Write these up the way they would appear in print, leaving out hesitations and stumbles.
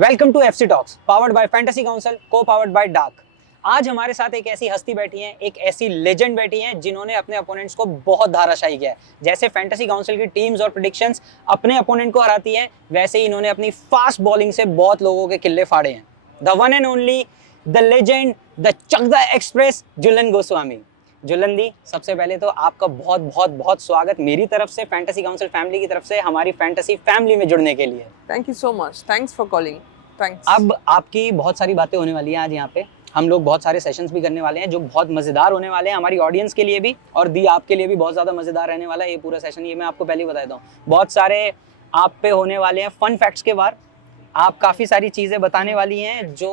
Welcome to FC talks powered by fantasy council co powered by Dark. आज हमारे साथ एक ऐसी हस्ती बैठी है, एक ऐसी लेजेंड बैठी है जिन्होंने अपने अपोनेंट्स को बहुत धाराशायी किया है। जैसे फैंटेसी काउंसिल की टीम्स और प्रेडिक्शंस अपने अपोनेंट को हराती हैं, वैसे ही इन्होंने अपनी फास्ट बॉलिंग से बहुत लोगों के किल्ले फाड़े हैं। The one and only, the legend, the Chakda Express, Jhulan Goswami. Jhulan di, सबसे पहले तो आपका बहुत बहुत बहुत स्वागत मेरी तरफ से, फैंटेसी काउंसिल फैमिली की तरफ से, हमारी फैंटेसी फैमिली में जुड़ने के लिए। Thank you so much, thanks for calling. Thanks. अब आपकी बहुत सारी बातें होने वाली हैं आज यहाँ पे। हम लोग बहुत सारे सेशंस भी करने वाले हैं जो बहुत मज़ेदार होने वाले हैं हमारी ऑडियंस के लिए भी, और दी आपके लिए भी बहुत ज़्यादा मज़ेदार रहने वाला है ये पूरा सेशन। ये मैं आपको पहले ही बता देता हूँ, बहुत सारे आप पे होने वाले हैं फन फैक्ट्स के बार। आप काफ़ी सारी चीज़ें बताने वाली हैं जो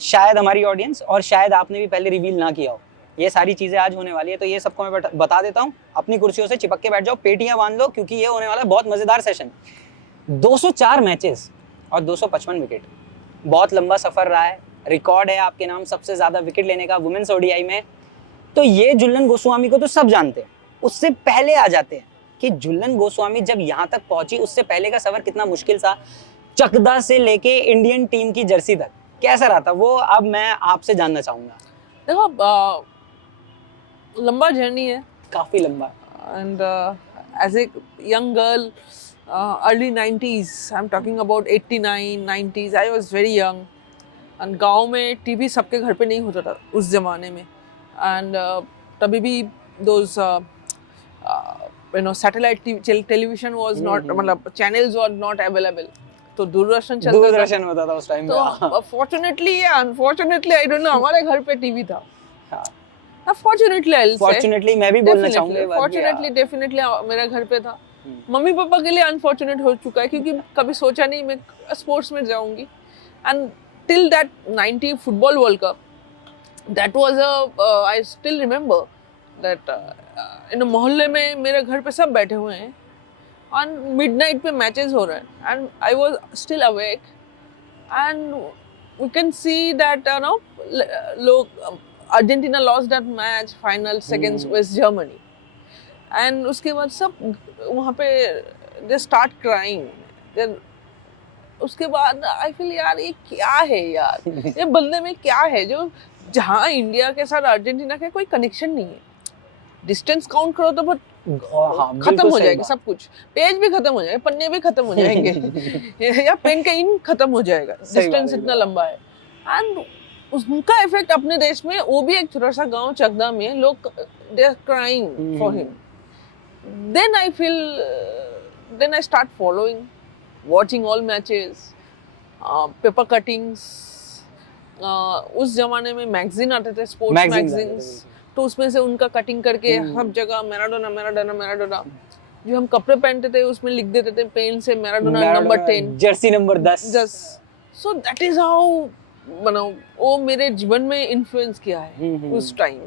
शायद हमारी ऑडियंस और शायद आपने भी पहले रिवील ना किया हो। ये सारी चीज़ें आज होने वाली है, तो ये सबको मैं बता देता हूँ। अपनी कुर्सियों से चिपक के बैठ जाओ, पेटियाँ बांध लो, क्योंकि ये होने वाला है बहुत मज़ेदार सेशन। 204 मैचेस और 255 विकेट, बहुत लंबा सफर रहा है। रिकॉर्ड है आपके नाम सबसे ज्यादा विकेट लेने का वुमेन्स ओडीआई में। तो ये जुलन गोस्वामी को तो सब जानते हैं। उससे पहले आ जाते हैं कि जुलन गोस्वामी जब यहाँ तक पहुंची, उससे पहले का सफर कितना मुश्किल था। चकदा से लेके इंडियन टीम की जर्सी तक कैसा रहा था वो, अब मैं आपसे जानना चाहूंगा। देखो, लंबा जर्नी है, काफी लंबा। And as a young girl, early 90s, I am talking about 89 90s, I was very young. And गांव में टीवी सबके घर पे नहीं होता था उस ज़माने में। एंड तभी भी those satellite television was not, मतलब चैनल्स वर नॉट अवेलेबल। तो दूरदर्शन चलता था। दूरदर्शन होता था उस टाइम में। तो फॉर्चुनेटली या अनफॉर्चुनेटली, आई डोंट नो, हमारे घर पे टीवी था। फॉर्चुनेटली मैं भी बोलना चाहूंगा। फॉर्चुनेटली डेफिनेटली मेरे घर पे था। मम्मी पापा के लिए अनफॉर्चुनेट हो चुका है, क्योंकि कभी सोचा नहीं मैं स्पोर्ट्स में जाऊंगी। And till that 90 football world cup, that was I still remember that in मोहल्ले में मेरे घर पे सब बैठे हुए हैं और मिडनाइट पे मैचेस हो रहे हैं, and I was still awake, and we can see that लोग Argentina lost that match final seconds with Germany. And उसके बाद सब वहाँ पे दे स्टार्ट क्राइंग। उसके बाद आई फील यार ये क्या है यार, ये बंदे में क्या है जो, जहाँ इंडिया के साथ अर्जेंटीना का कोई कनेक्शन नहीं है। डिस्टेंस काउंट करो तो खत्म हो जाएगा सब कुछ, पेज भी खत्म हो जाएगा, पन्ने भी खत्म हो जाएंगे या पेन का इन खत्म हो जाएगा, डिस्टेंस इतना लंबा है। एंड उसका इफेक्ट अपने देश में, वो भी एक छोटा सा गांव चकदा में, लोग they are crying for him. Then I feel, then I start following, watching all matches, paper cuttings, उस जमाने में मैगजीन आते थे, स्पोर्ट्स मैगजीन्स, तो उसमें से उनका कटिंग करके सब जगह मैराडोना मैराडोना मैराडोना, जो हम कपड़े पहनते थे उसमें लिख देते थे पेन से Maradona number 10, Jersey number 10। So that is how, वो मेरे जीवन में इन्फ्लुएंस किया है उस टाइम।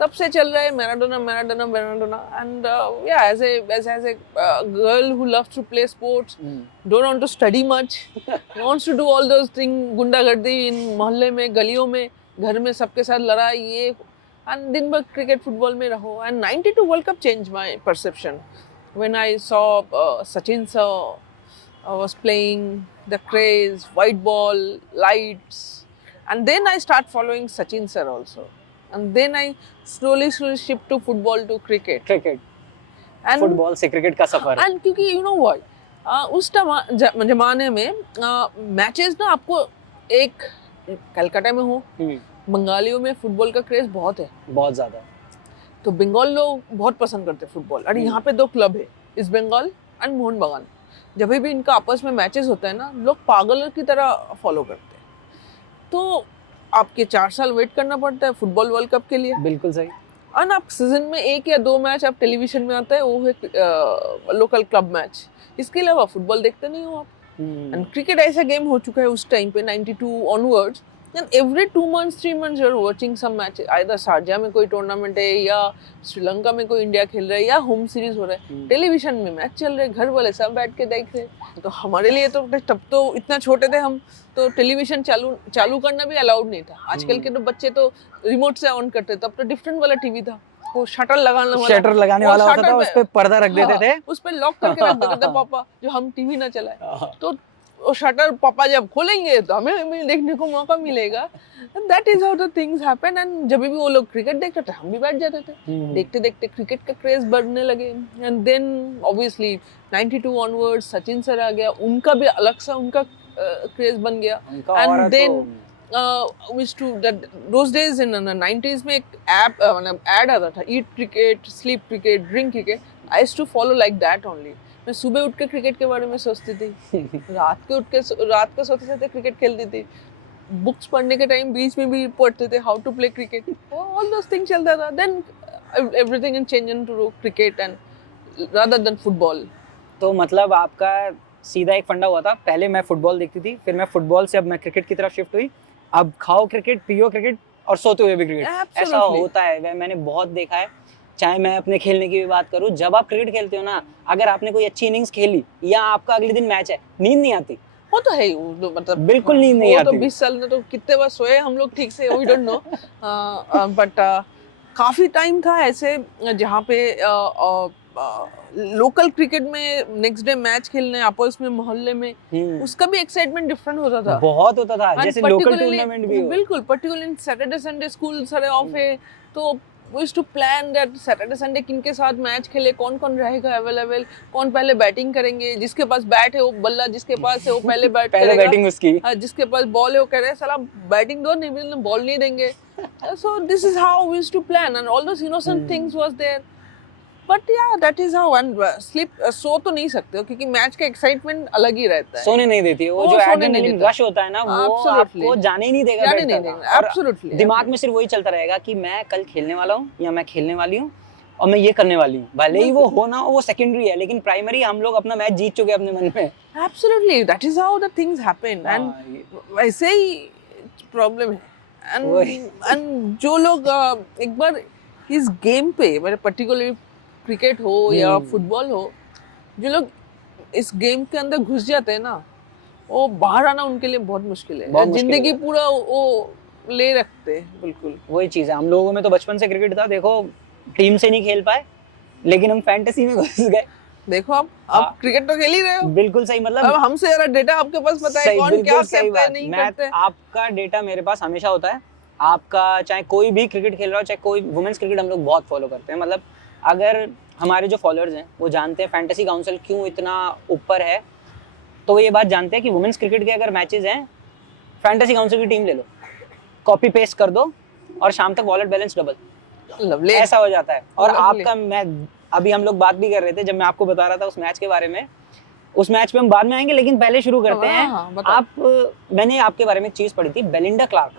तब से चल रहा है मैराडोना मैराडोना मैराडोना। एंड या as a girl who loves to play sports, don't want to study much, wants to do all those thing, गुंडागर्दी इन मोहल्ले में, गलियों में, घर में सबके साथ लड़ाई, ये, एंड दिन भर क्रिकेट फुटबॉल में रहो। And 92 world cup change my perception when I saw Sachin sir was playing, the craze, white ball, lights, and then I start following Sachin sir also. And then I slowly shift to football to cricket. And football से cricket का सफर। And क्योंकि you know what, उस जमाने में matches ना, आपको एक कलकत्ता में हो, बंगालियों में फुटबॉल का क्रेज बहुत है, बहुत ज्यादा। तो बंगाल लोग बहुत पसंद करते हैं फुटबॉल। और यहाँ पे 2 क्लब है, ईस्ट बंगाल एंड मोहन बागान। जब भी इनका आपस में मैचेस होता है ना, लोग पागल की तरह फॉलो करते हैं। तो आपके 4 साल वेट करना पड़ता है फुटबॉल वर्ल्ड कप के लिए। बिल्कुल सही। और आप सीजन में 1 या 2 मैच आप टेलीविजन में आता है, वो है लोकल क्लब मैच, इसके अलावा फुटबॉल देखते नहीं हो आप। एंड क्रिकेट ऐसा गेम हो चुका है उस टाइम पे 92 onwards, and every 2 months 3 months you are watching some match, either Sharjah में कोई टूर्नामेंट है, या श्रीलंका में कोई इंडिया खेल रहा है, या होम सीरीज हो रहा है, टेलीविजन में मैच चल रहे, घर वाले सब बैठ के देख रहे। तो हमारे लिए तो तब तो इतना छोटे थे हम, तो टेलीविजन चालू करना भी अलाउड नहीं था। आजकल के तो बच्चे तो रिमोट से ऑन करते, तब तो डिफरेंट वाला टीवी था, वो शटर लगाने वाला होता था, उस पे पर्दा रख देते थे, उस पे लॉक करके रख देते थे पापा, जो हम टीवी ना चलाए। तो वो शटर पापा जब खोलेंगे तो हमें भी देखने को मौका मिलेगा. That is how the things happen. And जब भी वो लोग क्रिकेट देखते थे हम भी बैठ जाते थे. देखते देखते क्रिकेट का क्रेज बढ़ने लगे. And then obviously 92 onwards Sachin sir आ गया. उनका भी अलग सा उनका क्रेज बन गया. And then which to that those days in the 90s में एक ऐप ऐड आता था, eat cricket, sleep cricket, drink cricket. I used to follow like that only. मैं सुबह उठ के क्रिकेट के बारे में सोचती थी, रात को सोते सोते क्रिकेट खेलती थी, बुक्स पढ़ने के टाइम बीच में भी पढ़ते थे how to play cricket. All those things चलता था. Then everything in change into cricket and rather than football. तो मतलब आपका सीधा एक फंडा हुआ था, पहले मैं फुटबॉल देखती थी, फिर मैं फुटबॉल से अब मैं क्रिकेट की तरफ शिफ्ट हुई. अब खाओ क्रिकेट, पियो क्रिकेट और सोते हुए भी क्रिकेट. ऐसा होता है, मैंने बहुत देखा है. चाहे मैं अपने खेलने की भी बात करूं, जब आप क्रिकेट खेलते हो ना, अगर आपने कोई अच्छी इनिंग्स खेली या आपका अगले दिन मैच है, नींद नहीं आती. वो तो है ही, वो मतलब बिल्कुल नींद नहीं आती. तो 20 साल में तो कितने बार सोए हम लोग ठीक से, वी डोंट नो. बट काफी टाइम था ऐसे जहाँ पे लोकल क्रिकेट में नेक्स्ट डे मैच खेलने आपस में मोहल्ले में, उसका भी एक्साइटमेंट डिफरेंट होता था. बहुत होता था. जैसे लोकल टूर्नामेंट भी हो. बिल्कुल. पर्टिकुलरली सैटरडे संडे स्कूल सारे ऑफ है, तो we used to plan that Saturday Sunday किनके साथ मैच खेले, कौन कौन रहेगा अवेलेबल, कौन पहले बैटिंग करेंगे, जिसके पास बैट है वो बल्ला, जिसके पास है वो पहले बैट करेगा, बैटिंग उसकी, जिसके पास बॉल है वो कह रहे हैं साला बैटिंग दो, नहीं बॉल नहीं देंगे. So this is how we used to plan and all those innocent things was there. But yeah, that is how. And sleep सो तो नहीं सकते हो क्योंकि मैच का एक्साइटमेंट अलग ही रहता है. सोने नहीं देती है. वो जो एड्रेनलिन रश होता है ना, वो आपको जाने ही नहीं देगा. Absolutely. दिमाग में सिर्फ वही चलता रहेगा कि मैं कल खेलने वाला हूँ या मैं खेलने वाली हूँ और मैं ये करने वाली हूँ. भले ही वो हो ना हो, वो सेकेंडरी है, लेकिन प्राइमरी हम लोग अपना मैच जीत चुके हैं अपने मन में. Absolutely, that is how the things happen. And वैसे ही प्रॉब्लम है. And जो लोग एक बार इस गेम पे, मेरे पर्टिकुलरली क्रिकेट हो या फुटबॉल हो, जो लोग इस गेम के अंदर घुस जाते हैं ना, वो बाहर आना उनके लिए बहुत मुश्किल है. जिंदगी पूरा वो ले रखते हैं. बिल्कुल वही चीज़ है. हम लोगों में तो बचपन से क्रिकेट था, देखो टीम से नहीं खेल पाए, लेकिन हम फैंटेसी में घुस गए. देखो आप क्रिकेट तो खेल ही रहे हो. बिल्कुल सही. मतलब अब हमसे जरा डेटा आपके पास पता है, कौन क्या करता है नहीं करता है. आपका डेटा मेरे पास हमेशा होता है. आपका चाहे कोई भी क्रिकेट खेल रहा हो, चाहे कोई वुमेन्स क्रिकेट हम लोग बहुत फॉलो करते हैं. मतलब अगर हमारे जो फॉलोअर्स हैं वो जानते हैं फैंटेसी काउंसिल क्यों इतना ऊपर है, तो वो ये बात जानते हैं कि वुमेन्स क्रिकेट के अगर मैचेस हैं, फैंटेसी काउंसिल की टीम ले लो, कॉपी पेस्ट कर दो और शाम तक वॉलेट बैलेंस डबल. ऐसा हो जाता है. और आपका मैं अभी हम लोग बात भी कर रहे थे, जब मैं आपको बता रहा था उस मैच के बारे में, उस मैच पे हम बाद में आएंगे, लेकिन पहले शुरू करते हैं. मैंने आपके बारे में एक चीज पढ़ी थी, बेलिंडा क्लार्क.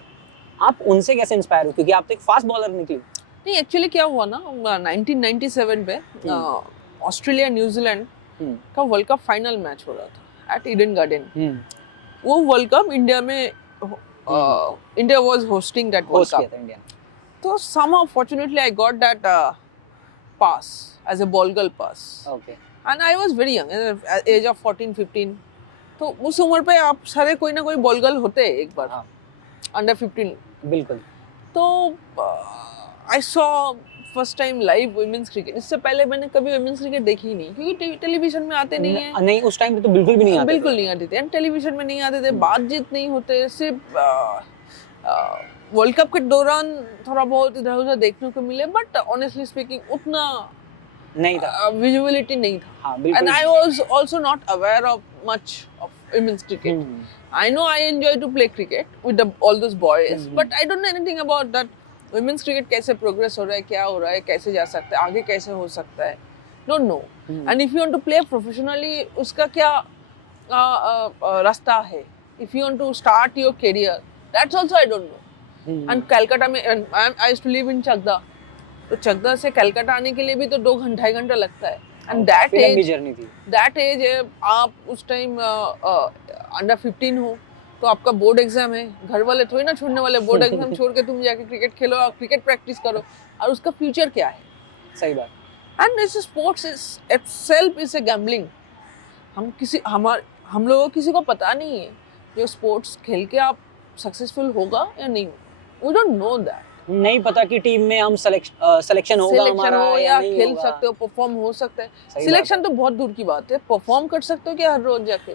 आप उनसे कैसे इंस्पायर हुए, क्योंकि आप तो एक फास्ट बॉलर निकली? नहीं, एक्चुअली क्या हुआ ना, 1997 पे ऑस्ट्रेलिया न्यूजीलैंड का वर्ल्ड कप फाइनल मैच हो रहा था एट ईडन गार्डन. वो वर्ल्ड कप इंडिया में India was hosting that world cup. तो somehow fortunately I got that pass as a ball girl pass. Okay. And I was very young, age of 14-15. तो उस उम्र पे आप सारे कोई ना कोई बॉल गर्ल होते हैं एक बार. अंडर 15. बिल्कुल. तो I saw first time live women's cricket. इससे पहले मैंने कभी वुमेन्स क्रिकेट देखी ही नहीं, क्योंकि टेलीविजन में आते नहीं है. नहीं, उस टाइम पे तो बिल्कुल भी नहीं आते. बिल्कुल नहीं आते थे. एंड टेलीविजन में नहीं आते थे, बातचीत नहीं होते. सिर्फ वर्ल्ड कप के दौरान थोड़ा बहुत इधर उधर देखने को मिले, बट ऑनेस्टली स्पीकिंग उतना नहीं था, विजुअलिटी नहीं था. हाँ, बिल्कुल. And I was also not aware of much of women's cricket. I know I enjoy to play cricket with all those boys, but I don't know anything about that women's cricket. कैसे progress हो रहा है, क्या हो रहा है, कैसे जा सकता है, आगे कैसे हो सकता है, don't know. And if you want to play professionally, उसका क्या रास्ता है, if you want to start your career, that's also I don't know. And Calcutta में, I used to live in Chagda. तो चगदा से कलकत्ता आने के लिए भी तो 2-2.5 घंटा लगता है. And that age आप उस टाइम अंडर 15 हो, तो आपका बोर्ड एग्जाम है. घर वाले थोड़ी ना छोड़ने वाले, बोर्ड एग्जाम छोड़ के तुम जाके क्रिकेट खेलो और क्रिकेट प्रैक्टिस करो, और उसका फ्यूचर क्या है. सही बात. And this sports itself is a gambling. हम लोगों को किसी को पता नहीं है जो स्पोर्ट्स खेल के आप सक्सेसफुल होगा या नहीं. We don't know that. नहीं पता कि टीम में हम सिलेक्शन होगा सिलेक्शन हमारा हो या या नहीं खेल होगा। सकते हो, परफॉर्म हो सकता है। सही सिलेक्शन बात तो बहुत दूर की बात है, परफॉर्म कर सकते हो क्या हर रोज जाके,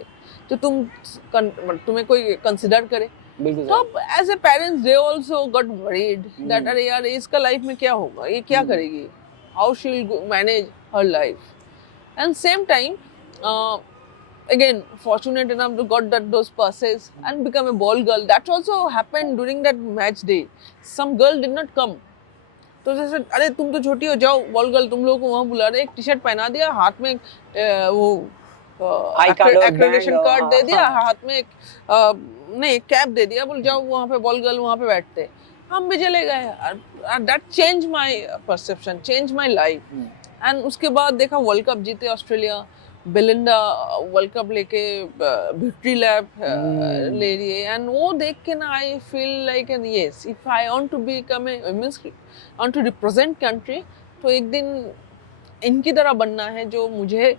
तो तुम्हें कोई कंसिडर करे। है, बिल्कुल तो सही। अब as a parents they also got worried that अरे यार इसका लाइफ में क्या होगा, ये क्या करेगी, how she will manage her life. And same time again fortunate enough to got those passes and become a ball girl. That also happened during that match day. Some girl did not come. तो जैसे अरे तुम तो छोटी हो, जाओ ball girl, तुम लोगों को वहाँ बुला रहे, एक टी शर्ट पहना दिया, हाथ में वो आई कार्ड और एक्रेडिटेशन band, कार्ड दे दिया, हाँ। हाथ में एक नहीं कैप दे दिया, बोल जाओ वहाँ पे बॉल गर्ल वहाँ पे बैठते, हम भी चले गए। That change my perception, change my life. And उसके बाद देखा वर्ल्ड कप जीते ऑस्ट्रेलिया, बेलिंडा वर्ल्ड कप लेके विक्ट्री लैप ले रही है, एंड वो देख के ना I feel like an yes if I want to become a means want to represent country, तो एक दिन इनकी तरह बनना है जो मुझे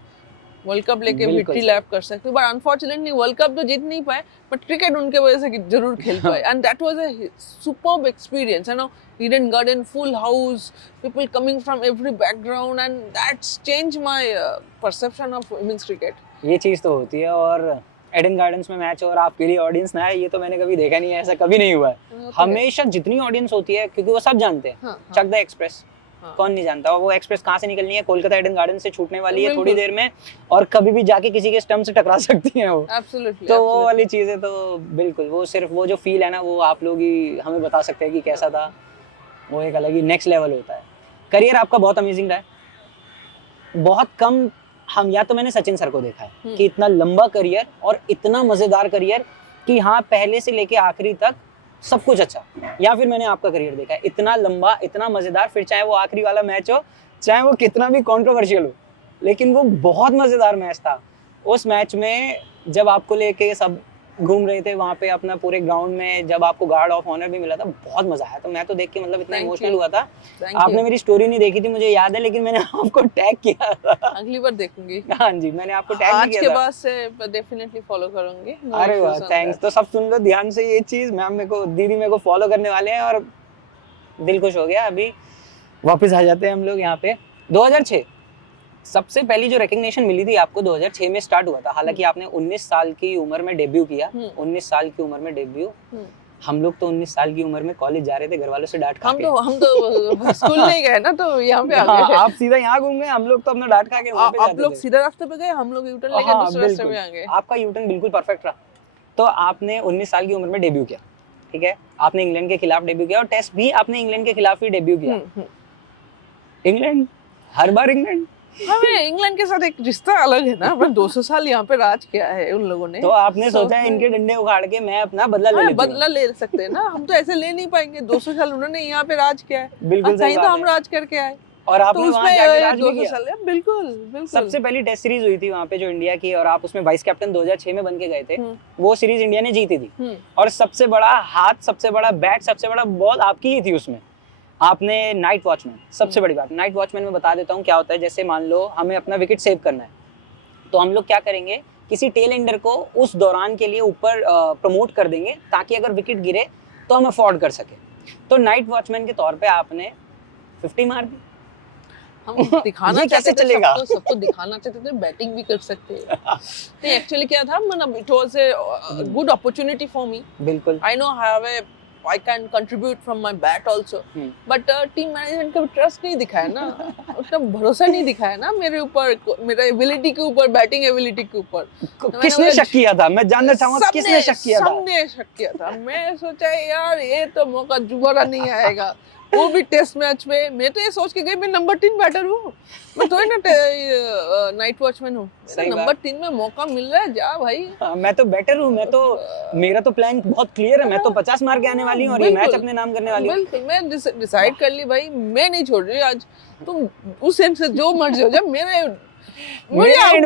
वर्ल्ड कप लेके बिल्कुल विक्ट्री सही। लैप कर सकते। बट अनफॉर्चुनेटली वर्ल्ड कप तो जीत नहीं पाए, बट क्रिकेट उनके वजह से जरूर खेल पाए, and that was a superb experience. You know Eden Garden full house, people coming from every background, and that's changed my perception of women's cricket. ये चीज़ तो होती है। और एडन गार्डन्स में मैच और आपके लिए ऑडियंस ना है, ये तो मैंने कभी देखा नहीं है, ऐसा कभी नहीं हुआ है। Okay. हमेशा जितनी ऑडियंस होती है, क्योंकि वो सब जानते हैं, हाँ, चक द एक्सप्रेस हाँ। कौन नहीं जानता, और वो एक्सप्रेस कहाँ से निकलनी है, कोलकाता एडन गार्डन से छूटने वाली है थोड़ी बिल्कुल। देर में, और कभी भी जाके किसी के स्टंप से टकरा सकती हैं वो। Absolutely, तो वो absolutely. वाली चीज़ें तो बिल्कुल, वो सिर्फ वो जो फील है ना, वो आप लोग ही हमें बता सकते हैं कि कैसा था। वो एक अलग ही नेक्स्ट लेवल होता है। करियर आपका बहुत अमेजिंग रहा है। बहुत कम हम, या तो मैंने सचिन सर को देखा है कि इतना लंबा करियर और इतना मज़ेदार करियर कि हाँ पहले से लेके आखिरी तक सब कुछ अच्छा, या फिर मैंने आपका करियर देखा है इतना लंबा, इतना मज़ेदार, फिर चाहे वो आखिरी वाला मैच हो, चाहे वो कितना भी कंट्रोवर्शियल हो, लेकिन वो बहुत मज़ेदार मैच था। उस मैच में जब आपको लेके सब घूम रहे थे वहाँ पे अपना पूरे ग्राउंड में, जब आपको गार्ड ऑफ ऑनर भी मिला था, बहुत मजा आया। तो मैं तो देख के मतलब इतना Thank इमोशनल you. हुआ था। Thank आपने you. मेरी स्टोरी नहीं देखी थी मुझे याद है, लेकिन मैंने आपको टैग किया था। अगली बार देखूंगी। हाँ जी, मैंने आपको टैग भी आज किया के था। बाद से डेफिनेटली फॉलो करूंगी। No अरे वाह, issues on थैंक्स। that. तो सब सुन लो ध्यान से ये चीज, मैम मेरे को, दीदी मेरे को फॉलो करने वाले हैं और दिल खुश हो गया। अभी वापस आ जाते हैं हम लोग यहाँ पे। 2006 सबसे पहली जो रिकग्निशन मिली थी आपको 2006 में स्टार्ट हुआ था। हालांकि आपने 19 साल की उम्र में डेब्यू किया। 19 साल की उम्र में डेब्यू। हम लोग तो 19 साल की उम्र में कॉलेज जा रहे थे घर वालों से डांट खा के। हम तो स्कूल नहीं गए ना, तो यहाँ पे आ हाँ, गए। आप सीधा यहाँ घूम गए, हम लोग तो अपना डांट खा के वहाँ पे आप जाते लोग थे। सीधा रास्ते पे गए, हम लोग यूटर्न लेके हाँ, दूसरे रास्ते बिल्कुल। पे आ गए। आपका यूटर्न बिल्कुल परफेक्ट रहा। तो आपने 19 साल की उम्र में डेब्यू किया, ठीक है। आपने इंग्लैंड के खिलाफ डेब्यू किया और टेस्ट भी आपने इंग्लैंड के खिलाफ ही डेब्यू किया। इंग्लैंड, हर बार इंग्लैंड। हमें इंग्लैंड के साथ एक रिश्ता अलग है ना, अपन 200 साल यहाँ पे राज किया है उन लोगों ने। तो आपने सोचा है इनके डंडे उखाड़ के मैं अपना बदला ले हाँ, लेती हूँ। बदला ले सकते हैं ना, हम तो ऐसे ले नहीं पाएंगे। 200 साल उन्होंने यहाँ पे राज किया है, बिल्कुल सही कहीं तो बात हम है। राज करके आए, और तो आपने वहाँ उसमें जाके राज भी 200 किया। साल है। बिल्कुल बिल्कुल। सबसे पहली टेस्ट सीरीज हुई थी वहाँ पे जो इंडिया की, और आप उसमें वाइस कैप्टन 2006 में बन के गए थे। वो सीरीज इंडिया ने जीती थी, और सबसे बड़ा हाथ, सबसे बड़ा बैट, सबसे बड़ा बॉल आपकी ही थी उसमें। आपने नाइट वॉचमैन, सबसे बड़ी बात नाइट वॉचमैन में बता देता हूँ क्या होता है। जैसे मान लो हमें अपना विकेट सेव करना है, तो हम लोग क्या करेंगे, किसी टेल एंडर को उस दौरान के लिए ऊपर प्रमोट कर देंगे, ताकि अगर विकेट गिरे तो हम अफोर्ड कर सके। तो नाइट वॉचमैन के तौर पे आपने 50 मार दी। हम दिखाना ये कैसे चाहते थे चलेगा? सबको दिखाना चाहते थे बैटिंग भी कर सकते हैं। नहीं, एक्चुअली क्या था, मतलब it was a good opportunity for me. बिल्कुल। I know I can contribute from my bat also, but team management का ट्रस्ट नहीं दिखाया ना, उतना भरोसा नहीं दिखाया ना मेरे ऊपर, मेरा एबिलिटी के ऊपर, बैटिंग एबिलिटी के ऊपर। किसने शक किया था, मैं जानना चाहूंगा किसने शक किया था? सबने शक किया था। मैं सोचा यार ये तो मौका दोबारा नहीं आएगा, वो भी टेस्ट मैच में। मैं तो ये सोच के गई मैं नंबर 3 बैटर हूँ, मैं तो ना नाइट वॉचमैन हूँ, नंबर 3 में मौका मिल रहा है, जा भाई। मैं तो बैटर हूँ, मैं तो, मेरा तो प्लान बहुत क्लियर है, मैं तो 50 मार के आने वाली हूँ और ये मैच अपने नाम करने वाली हूँ। बिल्कुल, मैं डिसाइड कर ली भाई, मैं नहीं छोड़ रही आज, तुम उस एंड से जो मर्जी हो जाए, मेरे एंड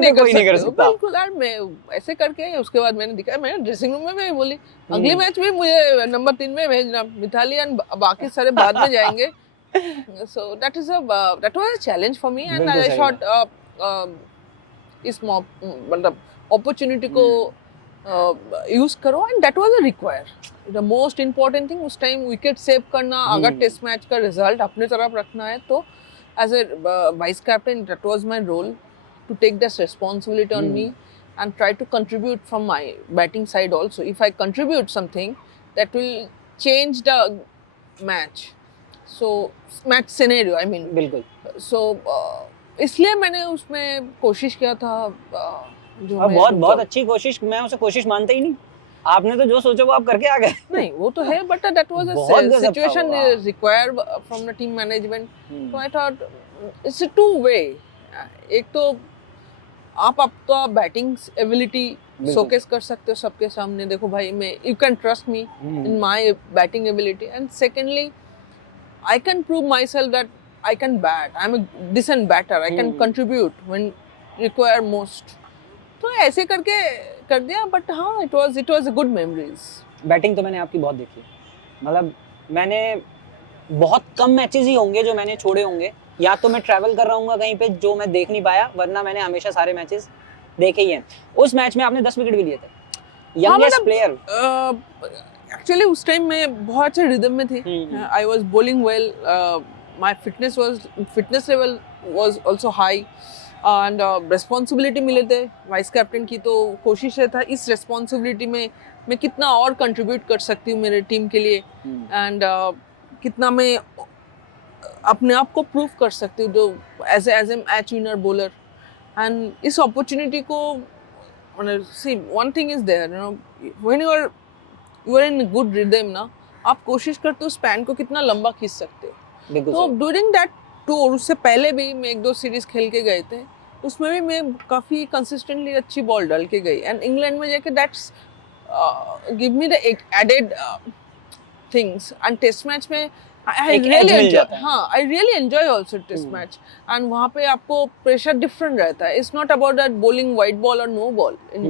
पे कोई नहीं कर सकता। बिल्कुल यार, मैं ऐसे करके उसके बाद मैंने दिखाया, मैंने ड्रेसिंग रूम में भी बोली अगली मैच में मुझे नंबर 3 में भेजना, मिताली एंड बाकी सारे बाद में जाएंगे। So that was a challenge for me, and I thought इस मतलब अपॉर्चुनिटी को यूज करो, and that was a require. The most important thing उस टाइम विकेट सेव करना, अगर टेस्ट मैच का रिजल्ट अपने तरफ रखना है तो as a vice captain that was my role to take this responsibility on me and try to contribute from my batting side also. If I contribute something, that will change the match. So match scenario, I mean. बिल्कुल। So इसलिए मैंने उसमें कोशिश किया था। जो और मैं बहुत जो- बहुत अच्छी कोशिश, मैं उसे कोशिश मानता ही नहीं। आपने तो जो सोचा वो आप करके आ गए। नहीं वो तो है, but that was a बहुत गजब था situation वो, वाह। required from the team management. So I thought it's a two way. एक तो आप आपका बैटिंग एबिलिटी शोकेस कर सकते हो सबके सामने, देखो भाई मैं, you can trust me in my batting ability, and secondly I can prove myself that I can bat, I am a decent batter, I can contribute when require most. तो ऐसे करके कर दिया, बट हाँ it was a good memories. Batting तो मैंने आपकी बहुत देखी, मतलब मैंने बहुत कम मैचेस ही होंगे जो मैंने छोड़े होंगे, या तो मैं ट्रैवल कर रहा हूँ कहीं पे जो मैं देख नहीं पाया, वरना मैंने हमेशा सारे मैचेस देखे ही हैं। उस मैच में आपने 10 विकेट भी लिए थे, यंगेस्ट प्लेयर। एक्चुअली उस टाइम मैं बहुत अच्छे रिदम में थी, I was bowling well, my fitness level was also high, and responsibility मिले थे वाइस कैप्टन की, तो कोशिश ये था इस रिस्पॉन्सिबिलिटी में मैं कितना और कंट्रीब्यूट कर सकती हूँ मेरे टीम के लिए, एंड कितना मैं अपने आप को प्रूव कर सकती हूँ जो as a match winner bowler. And इस अपॉर्चुनिटी को, see one thing is there, you know, when you are in good rhythm ना, आप कोशिश करते हो स्पैन को कितना लंबा खींच सकते हो। तो ड्यूरिंग दैट टूर, उससे पहले भी मैं 1-2 सीरीज खेल के गए थे, उसमें भी मैं काफ़ी कंसिस्टेंटली अच्छी बॉल डाल के गई, एंड इंग्लैंड में जाके that's give me the added things, and test match में I really enjoy, हाँ, I really enjoy also test match, and वहाँ पे आपको प्रेशर डिफरेंट रहता है। It's not about that bowling white ball or no ball in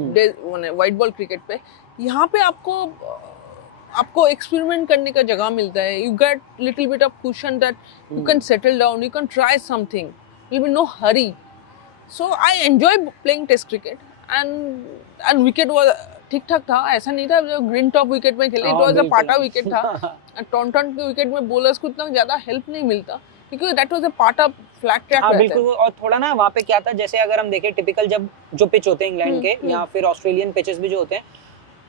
white ball cricket पे, यहाँ पे आपको एक्सपेरिमेंट करने का जगह मिलता है। You get little bit of cushion that you can settle down, you can try something, there will be no hurry. So I enjoy playing test cricket, and wicket was ठीक ठाक था, ऐसा नहीं था जो ग्रीन टॉप विकेट में खेले, it was अ पाटा विकेट था। टॉन्टन के विकेट में बॉलर्स को इतना ज्यादा हेल्प नहीं मिलता क्योंकि दैट वाज अ पाटा फ्लैट ट्रैक रहता है। बिल्कुल, और थोड़ा ना वहाँ पे क्या था, जैसे अगर हम देखें टिपिकल जब जो पिच होते हैं इंग्लैंड के या फिर ऑस्ट्रेलियन पिचेस भी जो होते हैं,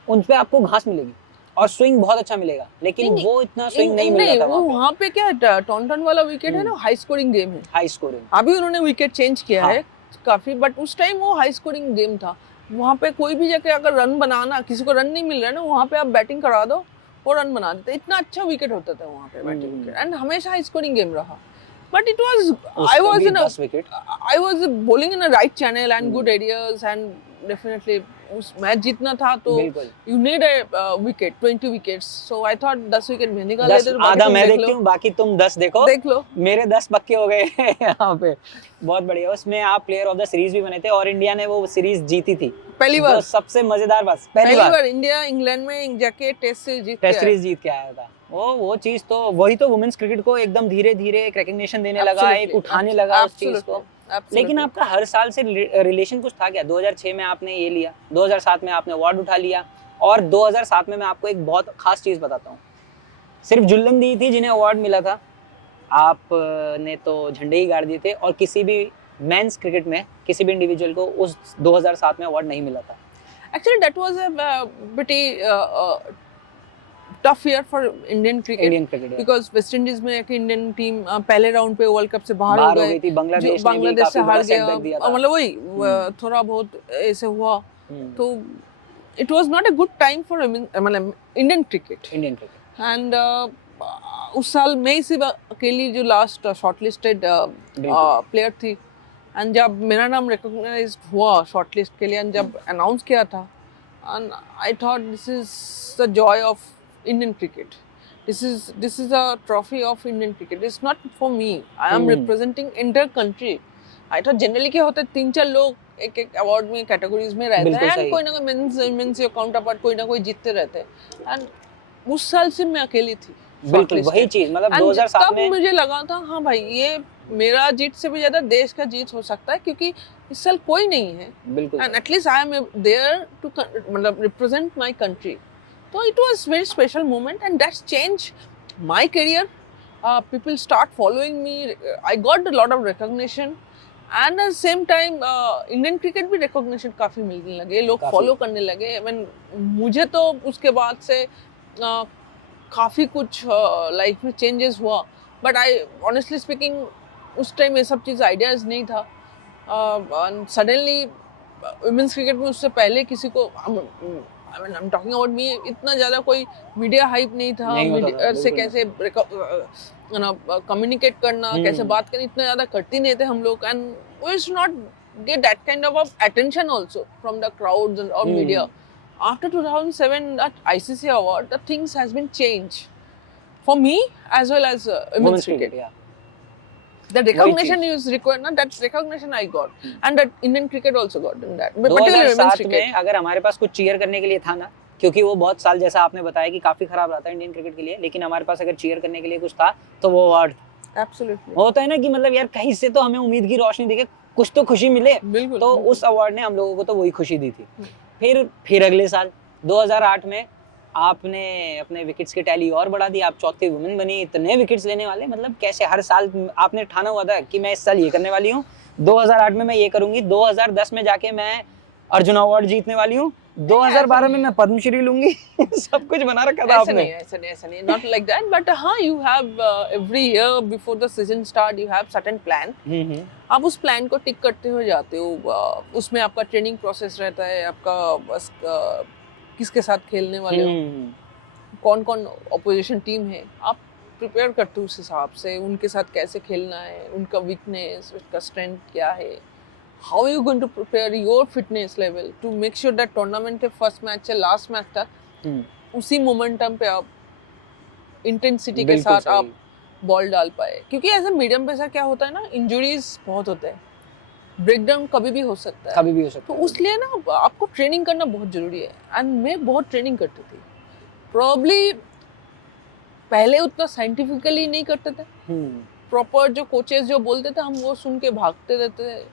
उन पे आपको घास मिलेगी और स्विंग बहुत अच्छा मिलेगा, लेकिन वो इतना स्विंग नहीं मिल रहा था वहाँ पे। क्या टॉन्टन वाला विकेट है ना, हाई स्कोरिंग गेम है, हाई स्कोरिंग। अभी उन्होंने विकेट चेंज किया है काफी, बट उस टाइम वो हाई स्कोरिंग गेम था। वहाँ पे कोई भी जाके अगर रन बनाना, किसी को रन नहीं मिल रहा है ना, वहाँ पे आप बैटिंग करा दो वो रन बना देते, इतना अच्छा विकेट होता था वहाँ पे बैटिंग विकेट, एंड हमेशा हाई स्कोरिंग गेम रहा। But it was, I was bowling in a right channel and good areas, and definitely उस मैच जीतना था तो you need a wicket, 20 wickets. So I thought 10 wicket मैं निकाल लेते, आधा मैं देखती हूँ, बाकी तुम 10 देख लो। मेरे 10 पक्के हो गए यहाँ पे, बहुत बढ़िया। उसमें आप प्लेयर ऑफ द सीरीज भी बने थे और इंडिया ने वो सीरीज जीती थी पहली बार। सबसे मजेदार बात, पहली बार इंडिया इंग्लैंड में जाके टेस्ट सीरीज जीत के आया था। वो चीज तो, वही तो वुमेन्स क्रिकेट को एकदम धीरे धीरे एक रिकग्निशन देने लगा, एक उठाने लगा उस चीज को। लेकिन आपका हर साल से रिलेशन कुछ था क्या? 2006 में आपने ये लिया, 2007 में आपने अवार्ड उठा लिया, और 2007 में मैं आपको एक बहुत खास चीज बताता हूँ, सिर्फ जुल्लन दी थी जिन्हें अवार्ड मिला था, आपने तो झंडे ही गाड़ दिए थे, और किसी भी मेंस क्रिकेट में किसी भी इंडिविजुअल को उस 2007 में अवार्ड नहीं मिला था। Actually, that was a pretty tough year for Indian cricket because West Indies में एक इंडियन टीम पहले राउंड पे वर्ल्ड कप से बाहर हो गई थी, बांग्लादेश से हार गया, मतलब वही थोड़ा बहुत ऐसे हुआ, तो it was not a good time for मतलब इंडियन क्रिकेट। एंड उस साल मैं ही सिर्फ अकेली जो लास्ट शॉर्टलिस्टेड प्लेयर थी, एंड जब मेरा नाम रिकॉग्नाइज हुआ शॉर्टलिस्ट के लिए, एंड जब अनाउंस किया था, and I thought this is the Joy of Indian cricket, this is a trophy of Indian cricket, it's not for me, I am representing inter country. I thought generally क्या होता है 3-4 लोग एक award में categories में रहते हैं, and कोई ना कोई मेंस या काउंटर पार्ट कोई ना कोई जीतते रहते हैं, एंड उस साल से मैं अकेली थी। बिल्कुल वही चीज, मतलब 2007 में मुझे लगा था हाँ भाई ये मेरा जीत से भी ज्यादा देश का जीत हो सकता है, क्योंकि इस साल कोई नहीं है बिल्कुल and at least I am there to मतलब represent my country. So it was very special moment and that's changed my career. People start following me. I got a lot of recognition and at the same time Indian cricket भी recognition काफी मिलने लगे, लोग काफी. follow करने लगे. I mean, मुझे तो उसके बाद से काफी कुछ लाइफ में चेंजेस हुआ, बट आई ऑनेस्टली स्पीकिंग उस टाइम ये सब चीज़ आइडियाज नहीं था. सडनली वुमेन्स क्रिकेट में उससे पहले किसी को आई एम टॉकिंग अबाउट मी, इतना ज़्यादा कोई मीडिया हाइप नहीं था. मीडिया से कैसे कम्युनिकेट करना, कैसे बात करनी, इतना ज़्यादा करती नहीं थे हम लोग. And we should not get that kind of attention also from the crowds and or media. After 2007 that ICC award, the things has been changed for me as well as women's cricket. Yeah. The recognition is required, na, that recognition I got and that Indian cricket also got in that, particularly women's 2007 cricket. में अगर हमारे पास कुछ cheer करने के लिए था ना, क्योंकि वो बहुत साल जैसा आपने बताया कि काफी खराब रहा था इंडियन क्रिकेट के लिए, लेकिन हमारे पास अगर चीयर करने के लिए कुछ था तो वो अवार्ड. Absolutely. होता है ना कि मतलब यार कहीं से तो हमें उम्मीद की रोशनी दिखे, कुछ तो खुशी मिले. बिल्कुल. तो उस अवार्ड ने हम लोगों को तो वही खुशी दी थी. फिर अगले साल 2008 में आपने अपने विकेट्स की टैली और बढ़ा दी, आप चौथी वुमेन बनी, इतने विकेट्स लेने वाले. मतलब कैसे हर साल आपने ठाना हुआ था कि मैं इस साल ये करने वाली हूँ, 2008 में मैं ये करूंगी, 2010 में जाके मैं अर्जुन अवार्ड जीतने वाली हूँ, 2012 में मैं पद्मश्री लूंगी. सब कुछ बना रखा था आपने. ऐसा नहीं, not like that, but हाँ, you have every year before the season start you have certain plan. आप उस प्लान को टिक करते हुए जाते हो. उसमें आपका ट्रेनिंग प्रोसेस रहता है, आपका बस किसके साथ खेलने वाले हो, कौन कौन अपोजिशन टीम है, आप प्रिपेयर करते हो उस हिसाब से, उनके साथ कैसे खेलना है, उनका वीकनेस, उसका स्ट्रेंथ क्या है, how are you going to prepare your fitness level to make sure that tournament के फर्स्ट मैच से लास्ट मैच तक उसी मोमेंटम पे आप इंटेंसिटी के साथ आप बॉल डाल पाए. क्योंकि एज ए मीडियम पेसर क्या होता है ना, इंजरीज बहुत होते हैं, ब्रेकडाउन कभी भी हो सकता है, कभी भी हो सकता है. है. तो उसलिए ना आपको ट्रेनिंग करना बहुत जरूरी है. एंड मैं बहुत ट्रेनिंग करती थी, प्रॉब्ली पहले उतना साइंटिफिकली नहीं करते थे. प्रॉपर जो कोचेस जो बोलते थे हम वो सुन के भागते रहते थे.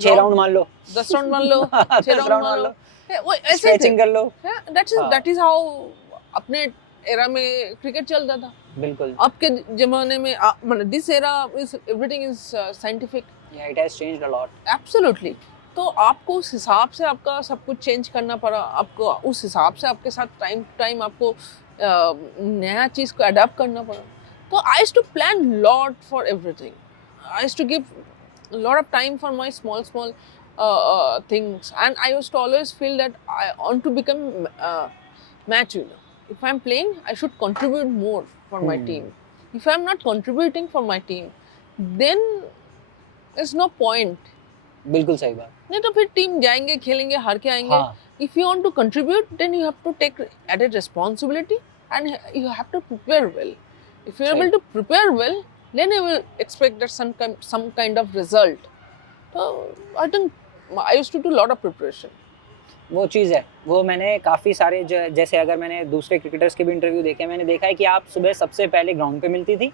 6 राउंड मान लो, 10 राउंड मान लो, 6 राउंड मान लो, वो ऐसे स्ट्रेचिंग कर लो. दैट इज हाउ अपने एरा में क्रिकेट चलता था. बिल्कुल. अब के जमाने में मतलब this era is everything is scientific. Yeah, it has changed a lot. Absolutely. तो आपको उस हिसाब से आपका सब कुछ चेंज करना पड़ा. आपको उस हिसाब से आपके साथ टाइम आपको नया चीज़ को अडॉप्ट करना पड़ा. तो I used to plan lot for everything. I used to give lot of time for my small things, and I used to always feel that I want to become match winner. If I'm playing, I should contribute more for my team. If I'm not contributing for my team, then there's no point. बिल्कुल सही बात. नहीं तो फिर team जाएंगे, खेलेंगे, हार के आएंगे. If you want to contribute, then you have to take added responsibility and you have to prepare well. If you're able to prepare well, then you will expect that some kind of result. So I think I used to do a lot of preparation. वो चीज़ है, वो मैंने काफ़ी सारे जैसे अगर मैंने दूसरे क्रिकेटर्स के भी इंटरव्यू देखे, मैंने देखा है कि आप सुबह सबसे पहले ग्राउंड पे मिलती थी,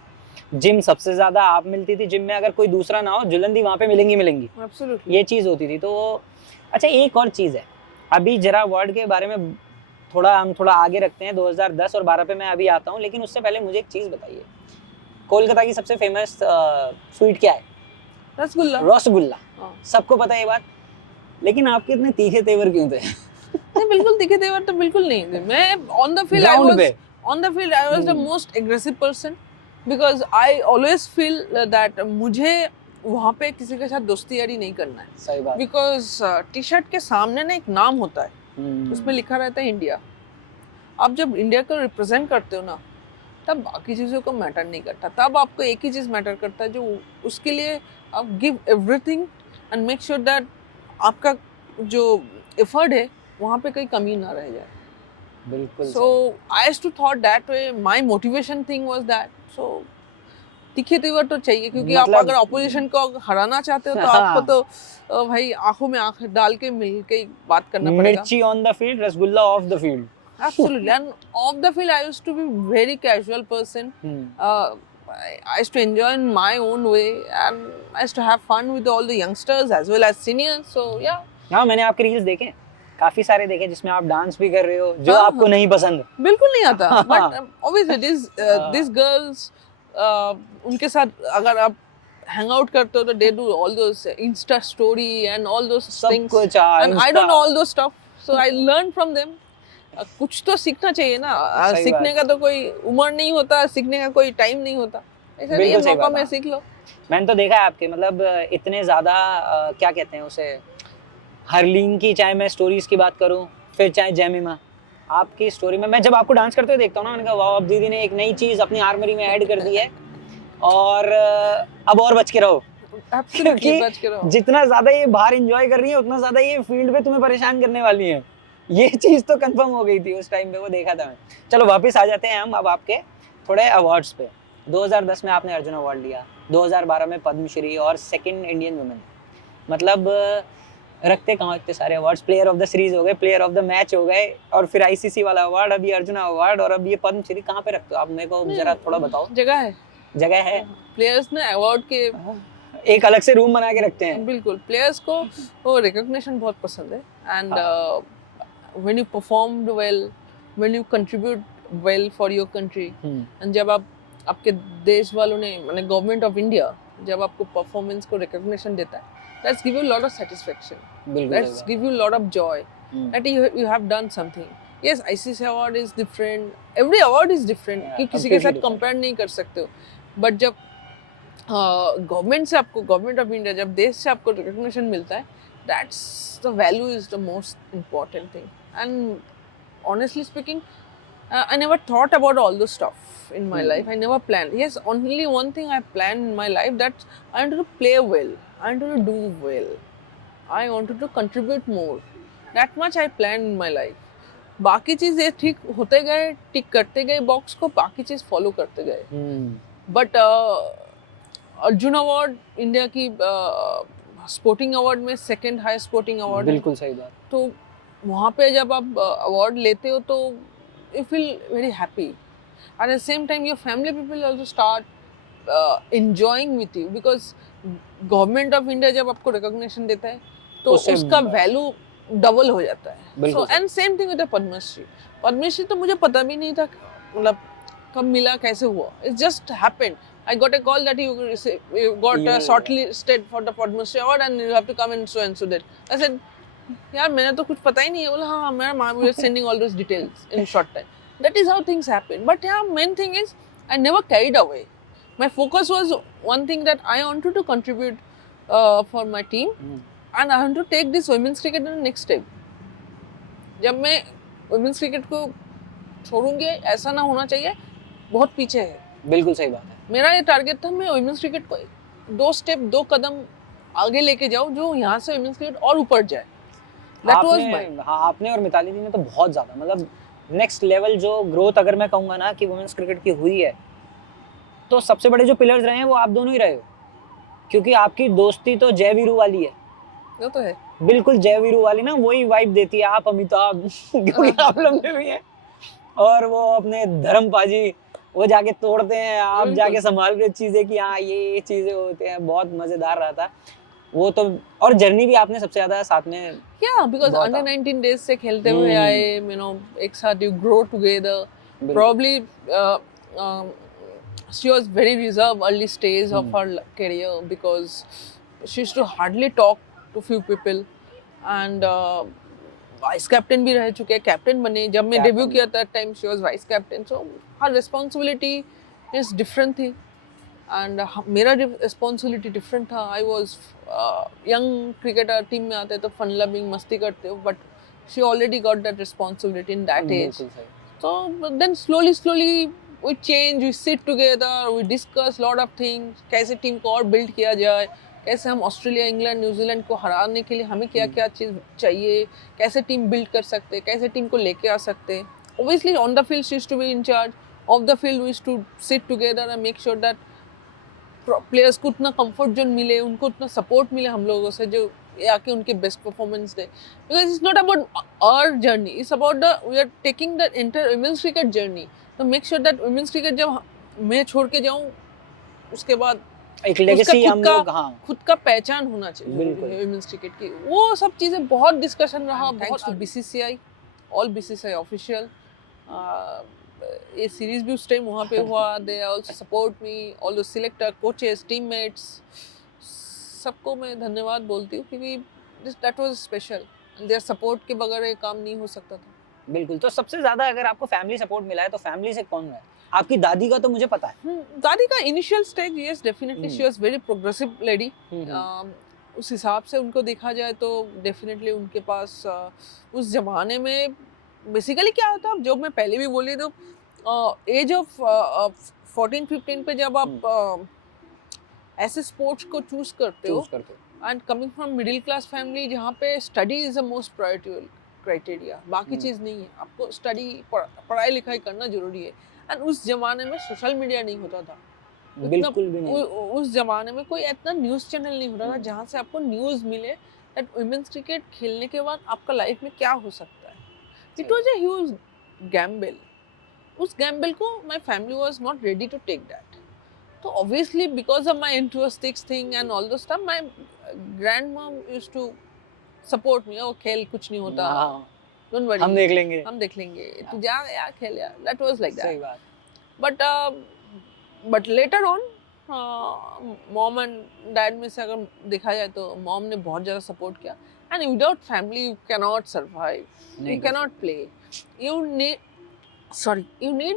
जिम सबसे ज़्यादा आप मिलती थी. जिम में अगर कोई दूसरा ना हो, जुलंदी वहाँ पे मिलेंगी. Absolutely. ये चीज़ होती थी. तो अच्छा, एक और चीज़ है, अभी जरा वर्ल्ड के बारे में हम थोड़ा आगे रखते हैं. 2010 और 12 पे मैं अभी आता हूँ, लेकिन उससे पहले मुझे एक चीज़ बताइए, कोलकाता की सबसे फेमस स्वीट क्या है? रसगुल्ला. सबको पता है ये बात, लेकिन आपके इतने तीखे तेवर क्यों थे? नहीं, बिल्कुल तीखे तेवर तो बिल्कुल नहीं थे. मैं on the field I was the most aggressive person, because I always feel that मुझे वहाँ पे किसी के साथ दोस्ती यारी नहीं करना है. सही बात. बिकॉज टी शर्ट के सामने ना एक नाम होता है, उसमें लिखा रहता है इंडिया. आप जब इंडिया को रिप्रेजेंट करते हो ना, तब बाकी चीज़ों को मैटर नहीं करता. तब आपको एक ही चीज़ मैटर करता है, जो उसके लिए आप give everything and make sure that आपका जो एफर्ट है वहाँ पे कोई कमी ना रह जाए. बिल्कुल. So I used to thought that way. My motivation thing was that. So तीखे तेवर तो चाहिए, क्योंकि आप अगर ऑपोजिशन को हराना चाहते हो तो आपको तो भाई आंखों में आंख डाल के मिल के बात करना पड़ेगा. मिर्ची on the field, rasgulla of the field. Absolutely. And off the field, I used to be very casual person. I used to enjoy in my own way, and I used to have fun with all the youngsters as well as seniors. So yeah. हाँ, मैंने आपके reels देखे, काफी सारे देखे जिसमें आप dance भी कर रहे हो जो हाँ, आपको नहीं पसंद। बिल्कुल नहीं आता। But obviously these girls, उनके साथ अगर आप hang out करते हो तो they do all those Insta story and all those सब things, कुछ, हाँ, and I don't know all those stuff, so I learn from them. कुछ तो सीखना चाहिए ना, सही सीखने बात। का तो कोई उम्र नहीं होता, सीखने का कोई टाइम नहीं होता, ऐसा नहीं है, बिल्कुल सही मौका बात, में हाँ। सीख लो। मैंने तो देखा है आपके, मतलब इतने ज़्यादा क्या कहते हैं उसे, हरलीन की चाहे मैं स्टोरीज की बात करूं, फिर चाहे जैमिमा, आपकी स्टोरी में मैं जब आपको डांस करते हुए देखता हूँ ना, मैंने कहा वाह, अब दीदी ने एक नई चीज़ अपनी आर्मरी में ऐड कर दी है, और अब और बच के रहो, Absolutely, बच के रहो। जितना ज़्यादा ये बाहर एंजॉय कर रही है उतना ज़्यादा ये फील्ड पे तुम्हें परेशान करने वाली है। ये चीज़ तो कंफर्म हो गई थी उस टाइम पे, वो देखा था मैं। चलो वापस आ जाते हैं हम अब आपके थोड़े अवार्ड्स पे। 2010 में आपने अर्जुन अवार्ड लिया, 2012 में पद्मश्री और सेकंड इंडियन वुमेन। मतलब रखते कहाँ इतने सारे awards, player of the series हो गए, प्लेयर ऑफ द मैच हो गए, और फिर आईसीसी वाला अवार्ड, अभी अर्जुन अवार्ड, और अब ये पद्मश्री, कहाँ पे रखते हो आप? मेरे को जरा थोड़ा बताओ। जगह है, जगह है, प्लेयर्स ने अवार्ड के एक अलग से रूम बना के रखते हैं। बिल्कुल, प्लेयर्स को वो रिकॉग्निशन बहुत पसंद है, and when you performed well, when you contribute well for your country, and जब आप आपके देश वालों ने, माने गवर्नमेंट ऑफ इंडिया जब आपको परफॉर्मेंस को रिकॉग्निशन देता है, that's give you lot of satisfaction, that's give you lot of Joy that you have done something. Yes, ICC award is different, every award is different, कि किसी के साथ compare नहीं कर सकते हो, बट जब गवर्नमेंट से आपको, गवर्नमेंट ऑफ इंडिया जब देश से आपको रिकॉग्निशन मिलता है, that's the value is the most important thing. And honestly speaking, I never thought about all this stuff in my life. I never planned. Yes, only one thing I planned in my life, that I wanted to play well, I wanted to do well, I wanted to contribute more. That much I planned in my life. बाकी चीज़ें ठीक होते गए, टिक करते गए box को, बाकी चीज़ follow करते गए। बट अर्जुन अवार्ड इंडिया की स्पोर्टिंग अवार्ड में सेकंड हाईएस्ट स्पोर्टिंग अवार्ड, बिल्कुल सही बात। तो वहाँ पे जब आप अवार्ड लेते हो तो you feel very happy. At the same time, your family people also start enjoying with you, because government of India जब आपको recognition देता है तो उसका value double हो जाता है। So and same thing with the Padmashri. Padmashri तो मुझे पता भी नहीं था, मतलब कब मिला, कैसे हुआ, it just happened. I got a call that you got shortlisted for the Padma Shri award and you have to come and so that. I said, यार मैंने तो कुछ पता ही नहीं है। बोला हाँ, मेरा माँ was sending all those details in short time. That is how things happen. But yeah, main thing is I never carried away. My focus was one thing, that I wanted to contribute for my team, and I want to take this women's cricket to the next step. जब मैं women's cricket को छोड़ूंगी, ऐसा ना होना चाहिए, बहुत पीछे है। बिल्कुल सही बात है। मेरा ये टारगेट था, मैं women's cricket को 2 कदम आगे लेके जाऊँ, जो यहाँ से women's cricket और ऊपर जाए। आपने और मिताली दी ने तो बहुत ज्यादा, मतलब नेक्स्ट लेवल जो ग्रोथ, अगर मैं कहूँगा ना कि वुमेन्स क्रिकेट की हुई है, तो सबसे बड़े जो पिलर्स रहे हैं वो आप दोनों ही रहे हो, क्योंकि आपकी दोस्ती तो जय वीरू वाली है। वो तो है, बिल्कुल जय वीरू वाली ना, वही वाइब देती है आप अमिताभ क्योंकि आप लंबे भी हैं, और वो अपने धर्म पाजी वो जाके तोड़ते हैं, आप जाके संभाल रहे चीजें कि हाँ ये चीजें होते हैं। बहुत मजेदार रहा था वो तो, और जर्नी भी आपने सबसे ज्यादा साथ में, बिकॉज़ अंडर 19 डेज से खेलते हुए आए, यू नो, एक साथ you grow together. Probably she was very reserved early stage of her career, because she used to hardly talk to few people, and vice captain भी रह चुके हैं, कैप्टन बने जब मैं डेब्यू किया था, time she was vice captain, so her responsibility is different थी, एंड मेरा रिस्पांसिबिलिटी डिफरेंट था। I was young cricketer, team में आते तो फन लविंग, मस्ती करते हो, but she already got that responsibility in that age. So then slowly we change, we sit together, we discuss lot of things, कैसे team को और बिल्ड किया जाए, कैसे हम ऑस्ट्रेलिया, इंग्लैंड, न्यूजीलैंड को हराने के लिए हमें क्या क्या चीज़ चाहिए, कैसे टीम बिल्ड कर सकते हैं, कैसे टीम को लेके आ सकते हैं। Obviously on the field she used to be in charge, off the field we used to sit together and make sure that players को उतना कंफर्ट जोन मिले, उनको उतना सपोर्ट मिले हम लोगों से, जो आके उनके बेस्ट परफॉर्मेंस दे। Because it's not about our journey, it's about the we are taking the entire women's cricket journey. तो make sure that women's cricket जब मैं छोड़ के जाऊँ, उसके बाद एक लेगेसी हम लोग, हाँ खुद का पहचान होना चाहिए बिल्कुल। वुमेन्स क्रिकेट की, वो सब चीजें बहुत डिस्कशन रहा। बहुत to BCCI, all BCCI official, ये सीरीज भी उस टाइम वहाँ पे हुआ। They also support me, all the selector, coaches, teammates, सबको मैं धन्यवाद बोलती हूँ क्योंकि that was special. Their support के बगैर ये काम नहीं हो सकता था। बिल्कुल। तो सबसे ज्यादा अगर आपको फैमिली सपोर्ट मिला है तो फैमिली से कौन है? आपकी दादी का तो मुझे पता है। दादी का initial stage, yes definitely she was very progressive lady. उस हिसाब से उनको देखा जाए तो डेफिनेटली उनके पास उस जमाने में बेसिकली क्या होता है, जो मैं पहले भी बोली तो एज ऑफ 14-15 पे जब आप ऐसे स्पोर्ट्स को चूज करते हो and coming from middle class family जहाँ पे study is the most priority criteria, बाकी चीज़ नहीं है। आपको स्टडी पढ़ाई लिखाई करना जरूरी है। एंड उस जमाने में सोशल मीडिया नहीं होता था, बिल्कुल भी नहीं। उस जमाने में कोई इतना न्यूज़ चैनल नहीं होता था जहाँ से आपको न्यूज़ मिले दैट वुमेन्स क्रिकेट खेलने के बाद आपका लाइफ में क्या हो सकता है। It was a huge gamble. उस गैम्बल को my family was not ready to take that. तो obviously because of my interesting thing and all this stuff, my grand mom used to support me. ओ खेल, कुछ नहीं होता, don't worry, हम देख लेंगे, तू जा यार खेल यार। दैट वाज लाइक सही दैट। बात। But later on mom and dad में से अगर देखा जाए तो मॉम ने बहुत ज़्यादा सपोर्ट किया। And without family you can not survive, you can not play, you need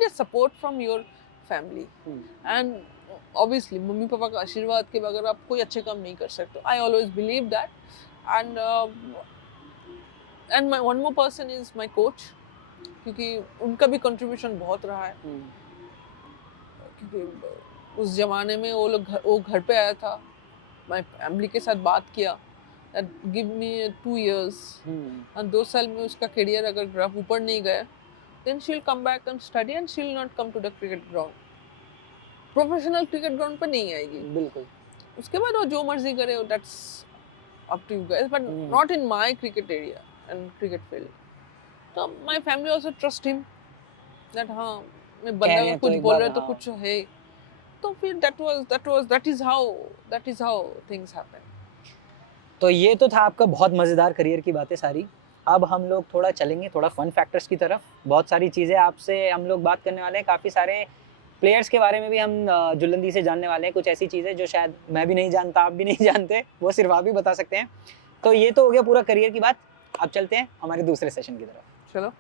a support from your family. And obviously mummy papa का आशीर्वाद के बगैर आप कोई अच्छे काम नहीं कर सकते। I always believe that. And my one more person is my coach, क्योंकि उनका भी कंट्रीब्यूशन बहुत रहा है। क्योंकि उस जमाने में वो घर पे आया था, मैं फैमिली के साथ बात किया, गिव मी 2 years, और 2 साल में उसका करियर अगर ग्राफ ऊपर नहीं गया then she'll come back and study and she'll not come to the cricket ground. Professional cricket ground पे नहीं आएगी। बिल्कुल। उसके बाद वो जो मर्जी करे, that's up to you guys, but not in my cricket area and cricket field. तो my family also trust him that हाँ मैं बंदा का कुछ बोल रहा है तो कुछ है। तो फिर that is how things happen. तो ये तो था आपका बहुत मजेदार करियर की बातें सारी। अब हम लोग थोड़ा चलेंगे थोड़ा फन फैक्टर्स की तरफ। बहुत सारी चीज़ें आपसे हम लोग बात करने वाले हैं, काफ़ी सारे प्लेयर्स के बारे में भी हम जुल्लंदी से जानने वाले हैं। कुछ ऐसी चीज़ें जो शायद मैं भी नहीं जानता, आप भी नहीं जानते, वो सिर्फ आप भी बता सकते हैं। तो ये तो हो गया पूरा करियर की बात। अब चलते हैं हमारे दूसरे सेशन की तरफ। चलो।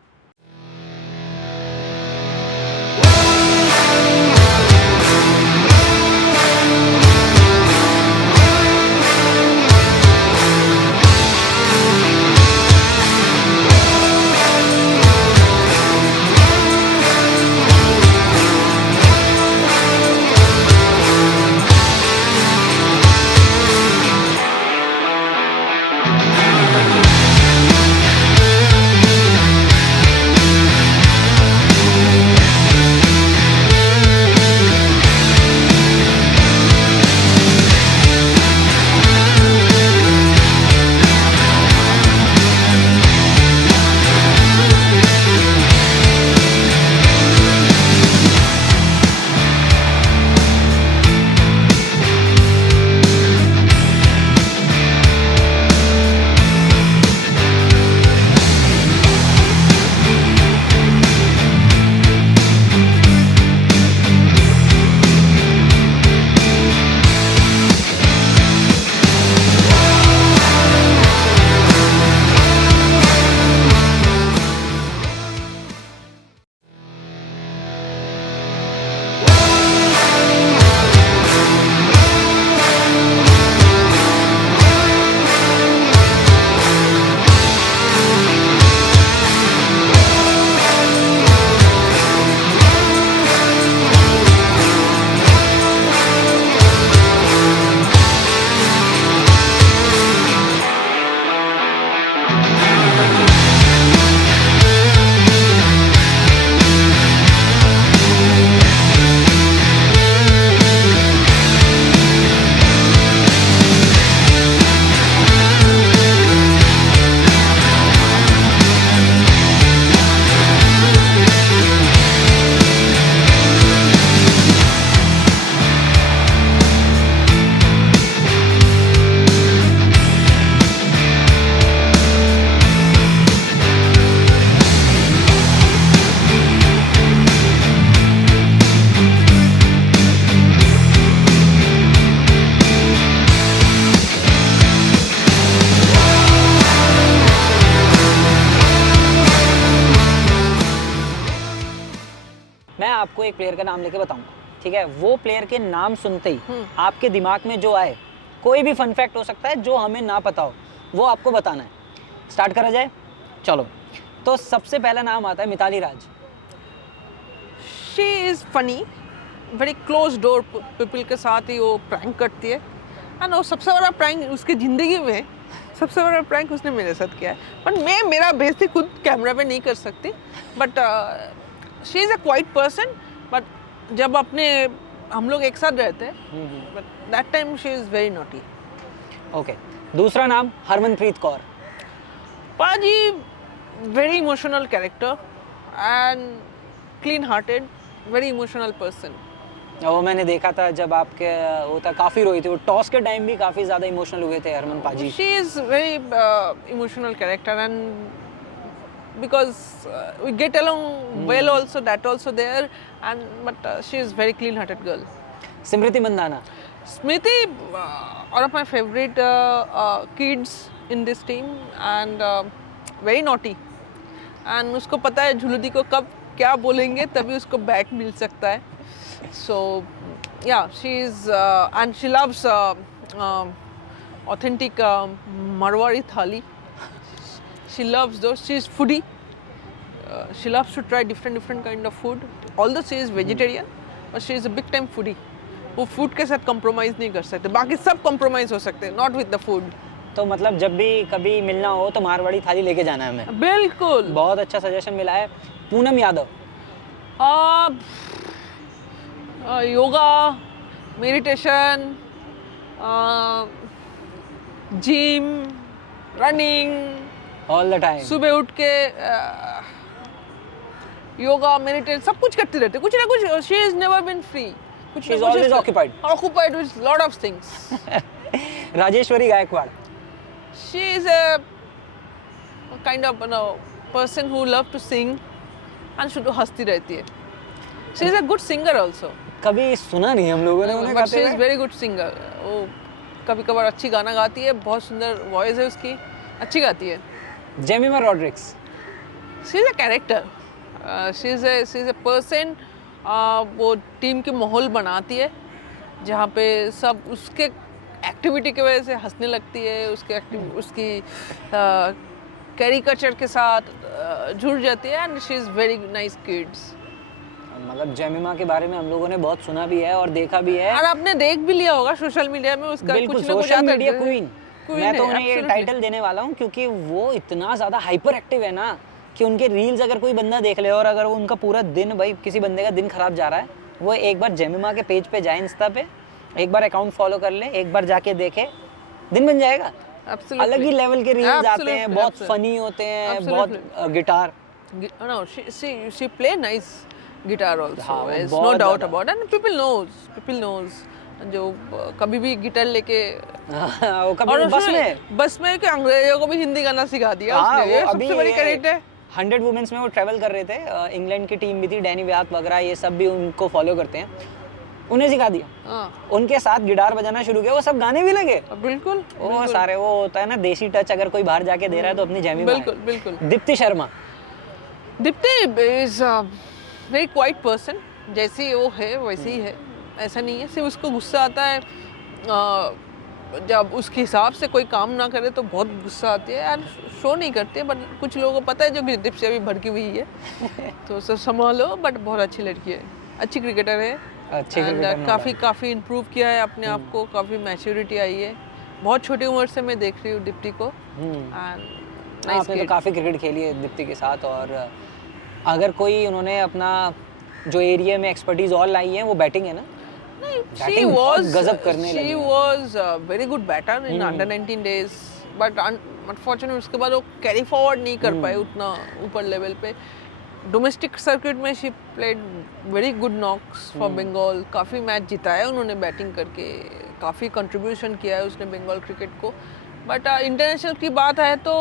आपको एक प्लेयर का नाम लेके बताऊंगा, ठीक है? वो प्लेयर के नाम सुनते ही आपके दिमाग में जो आए, कोई भी फन फैक्ट हो सकता है जो हमें ना पता हो, वो आपको बताना है। स्टार्ट करा जाए? चलो। तो सबसे पहला नाम आता है Mithali Raj. She is funny, very close door people के साथ ही वो प्रैंक करती है। एंड वो सबसे बड़ा प्रैंक उसकी ज़िंदगी में, सबसे बड़ा प्रैंक उसने मेरे साथ किया है। बट मैं मेरा बेइज्जती खुद कैमरा पे नहीं कर सकती। But she is a quite person, but जब अपने हम लोग एक साथ रहते हैं, but that time she is very naughty. Okay, दूसरा नाम हरमनप्रीत कौर। पाजी very emotional character and clean hearted, very emotional person. वो मैंने देखा था जब आपके वो था, काफ़ी रोई थी वो, टॉस के टाइम भी काफ़ी ज़्यादा इमोशनल हुए थे हरमन पाजी। She is very emotional character, and because we get along well also, that also there, and but she is very clean-hearted girl. Smriti Mandanna. Smriti, one of my favorite kids in this team, and very naughty. And उसको पता है झुलुदी को कब क्या बोलेंगे तभी उसको bat मिल सकता है। So yeah, she is and she loves authentic Marwari thali. She loves those. She is foodie. She loves to try different kind of food. Although she is vegetarian, but she is a big time foodie. वो food के साथ compromise नहीं कर सकते, बाकी सब compromise हो सकते हैं, not with the food. तो मतलब जब भी कभी मिलना हो तो मारवाड़ी थाली लेके जाना है हमें। बिल्कुल। बहुत अच्छा सजेशन मिला है। Poonam Yadav. Yoga, meditation, gym, running, all the time. सुबह उठ के योगा, मेडिटेशन सब कुछ करती रहती है, कुछ ना कुछ। She is never been free. She is always occupied. Occupied with lot of things. Rajeshwari Gayakwad. She is a kind of person who love to sing and शुद्ध हंसती रहती है। She is a good singer also. कभी सुना नहीं हम लोगों ने उन्हें But गाते she हुए। is very good singer. वो कभी कभार अच्छी गाना गाती है, बहुत सुंदर वॉइस है उसकी, अच्छी गाती है। Jemimah Rodrigues. She is a character. She is a person. वो टीम की माहौल बनाती है जहाँ पे सब उसके एक्टिविटी की वजह से हंसने लगती है, उसकी कैरिकेचर के साथ जुड़ जाती है। And she is very nice kids. मतलब जेमिमा के बारे में हम लोगों ने बहुत सुना भी है और देखा भी है। और आपने देख भी लिया होगा सोशल मीडिया में उसका बिल्कुल, कुछ ना कुछ सोशल आता मीडिया है। क्वीन। मैं तो उन्हें ये टाइटल देने वाला हूँ क्योंकि वो इतना ज़्यादा हाइपर एक्टिव है ना कि उनके रील्स अगर कोई बंदा देख ले और अगर वो उनका पूरा दिन, भाई किसी बंदे का दिन खराब जा रहा है, वो एक बार जेमिमा के पेज पे जाए, इंस्टा पे एक बार अकाउंट फॉलो कर ले, एक बार जाके देखे, दिन बन जाएगा। Absolutely. अलग ही लेवल के रील्स आते हैं, बहुत Absolutely. फनी होते हैं, Absolutely. बहुत guitar. No, she play nice guitar also. हाँ, वो There's no बहुत doubt ज़्यादा। about it. And people knows जो कभी भी गिटार लेके वो कभी और बस में कि अंग्रेजों को भी हिंदी गाना सिखा दिया हाँ, उसने। ये वो अभी सबसे बड़ी क्रेडिट है। 100 वुमेन्स में वो ट्रैवल कर रहे थे, इंग्लैंड की टीम भी थी, डैनी व्यात वगैरह, ये सब भी उनको फॉलो करते हैं, उन्हें सिखा दिया। हाँ, उनके साथ गिटार बजाना शुरू किया, वो सब गाने भी लगे। बिल्कुल। वो सारे वो होता है ना देसी टच, अगर कोई बाहर जाके दे रहा है तो अपनी जेमिमा है। बिल्कुल बिल्कुल। Deepti Sharma. Deepti is very quite person, जैसी वो है वैसी ही है, ऐसा नहीं है। सिर्फ उसको गुस्सा आता है जब उसके हिसाब से कोई काम ना करे तो बहुत गुस्सा आती है यार। शो नहीं करते, बट कुछ लोगों को पता है जो कि दीप्ति अभी भड़की हुई है तो उसे संभालो। बट बहुत अच्छी लड़की है, अच्छी क्रिकेटर है, अच्छी क्रिकेटर, काफ़ी इम्प्रूव किया है अपने आप को, काफ़ी मैच्योरिटी आई है। बहुत छोटी उम्र से मैं देख रही हूँ दीप्ति को। आपने तो काफ़ी क्रिकेट खेली है दीप्ति के साथ, और अगर कोई उन्होंने अपना जो एरिया में एक्सपर्टीज और लाई है वो बैटिंग है ना। She was very good batter in under 19 days, but unfortunately उसके बाद वो कैरी फॉरवर्ड नहीं कर पाए उतना ऊपर लेवल पे। डोमेस्टिक सर्किट में she played very good knocks for Bengal, काफ़ी मैच जिताया उन्होंने बैटिंग करके, काफ़ी कंट्रीब्यूशन किया है उसने बंगाल क्रिकेट को। बट इंटरनेशनल की बात है तो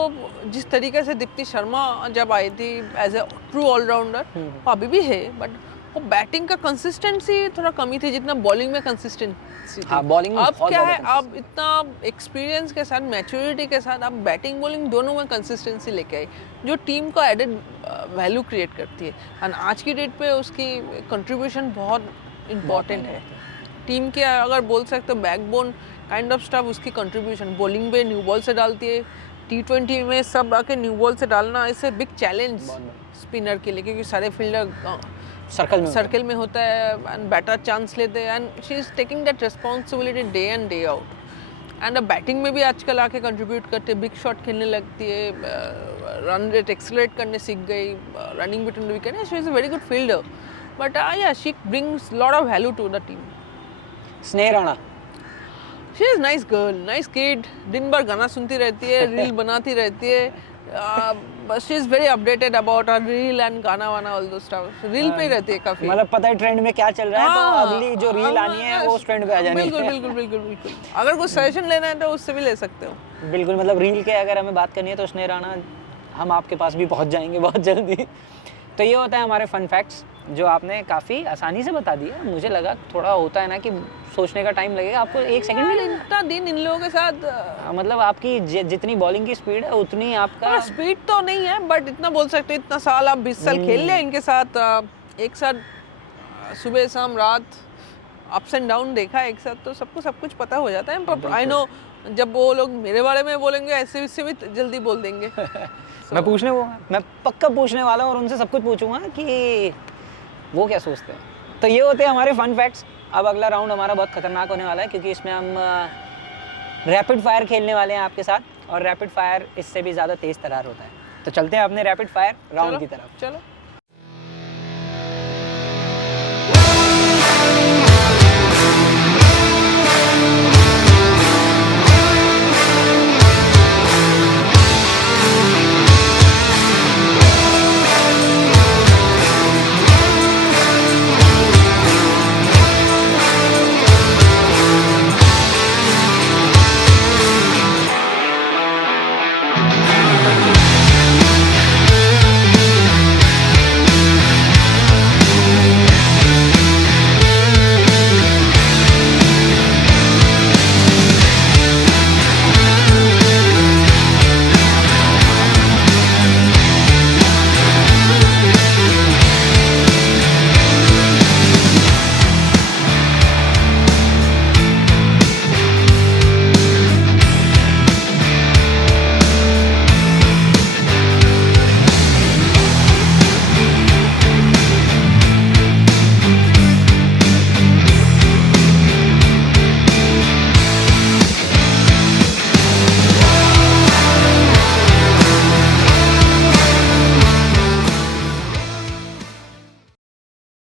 जिस तरीके से दीप्ति शर्मा जब आई थी एज ए ट्रू ऑलराउंडर, अभी भी है, बट वो बैटिंग का कंसिस्टेंसी थोड़ा कमी थी जितना बॉलिंग में कंसिस्टेंसी थी। हाँ, bowling में अब बहुत क्या ज़्यादा है, अब इतना एक्सपीरियंस के साथ, मैच्योरिटी के साथ आप बैटिंग बॉलिंग दोनों में कंसिस्टेंसी लेके आई, जो टीम को एडेड वैल्यू क्रिएट करती है। और आज की डेट पे उसकी कंट्रीब्यूशन बहुत इम्पॉर्टेंट है टीम के, अगर बोल सकते हो बैकबोन काइंड ऑफ स्टफ उसकी कंट्रीब्यूशन। बॉलिंग पे न्यू बॉल से डालती है, T20 में सब आके न्यू बॉल से डालना it's a big challenge spinner के लिए, क्योंकि सारे फील्डर सर्कल में होता है एंड बैटर चांस लेते हैं and she is taking that responsibility day and day out. And batting में भी आजकल आके कंट्रीब्यूट करते, बिग शॉट खेलने लगती है, रन रेट एक्सेलरेट करने सीख गई, running between the wicket, she is a very good fielder, but yeah she brings lot of value to the team. Sneh Rana, she is nice girl, nice kid, दिन भर गाना सुनती रहती है, रील बनाती रहती है, बस she is very updated about her reel and गाना वाना ऑल दो स्टफ, रील पे ही रहती है काफी। मतलब पता है ट्रेंड में क्या चल रहा है, तो अगली जो रील आनी है वो उस ट्रेंड पे आ जानी है। बिल्कुल बिल्कुल बिल्कुल बिल्कुल। अगर कुछ सजेशन लेना है तो उससे भी ले सकते हो। बिल्कुल, मतलब रील के अगर हमें बात करनी है तो स्नेह राणा, हम आपके पास भी पहुंच जाएंगे बहुत जल्दी। तो ये होता है हमारे फन फैक्ट्स जो आपने काफ़ी आसानी से बता दिया। मुझे लगा थोड़ा होता है ना कि सोचने का टाइम लगेगा, आपको 1 सेकंड भी नहीं। इतना दिन इन लोगों के साथ मतलब आपकी जितनी बॉलिंग की स्पीड है उतनी आपका स्पीड तो नहीं है, बट इतना बोल सकते हैं, इतना साल आप 20 साल खेल लिया इनके साथ, एक साथ सुबह शाम रात अप्स एंड डाउन देखा एक साथ, तो सबको सब कुछ पता हो जाता है। आई नो जब वो लोग मेरे बारे में बोलेंगे ऐसे इससे भी जल्दी बोल देंगे। मैं पक्का पूछने वाला हूँ और उनसे सब कुछ पूछूंगा कि वो क्या सोचते हैं। तो ये होते हैं हमारे फन फैक्ट्स। अब अगला राउंड हमारा बहुत खतरनाक होने वाला है, क्योंकि इसमें हम रैपिड फायर खेलने वाले हैं आपके साथ, और रैपिड फायर इससे भी ज़्यादा तेज़ तरार होता है। तो चलते हैं अपने रैपिड फायर राउंड की तरफ। चलो।